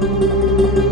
Música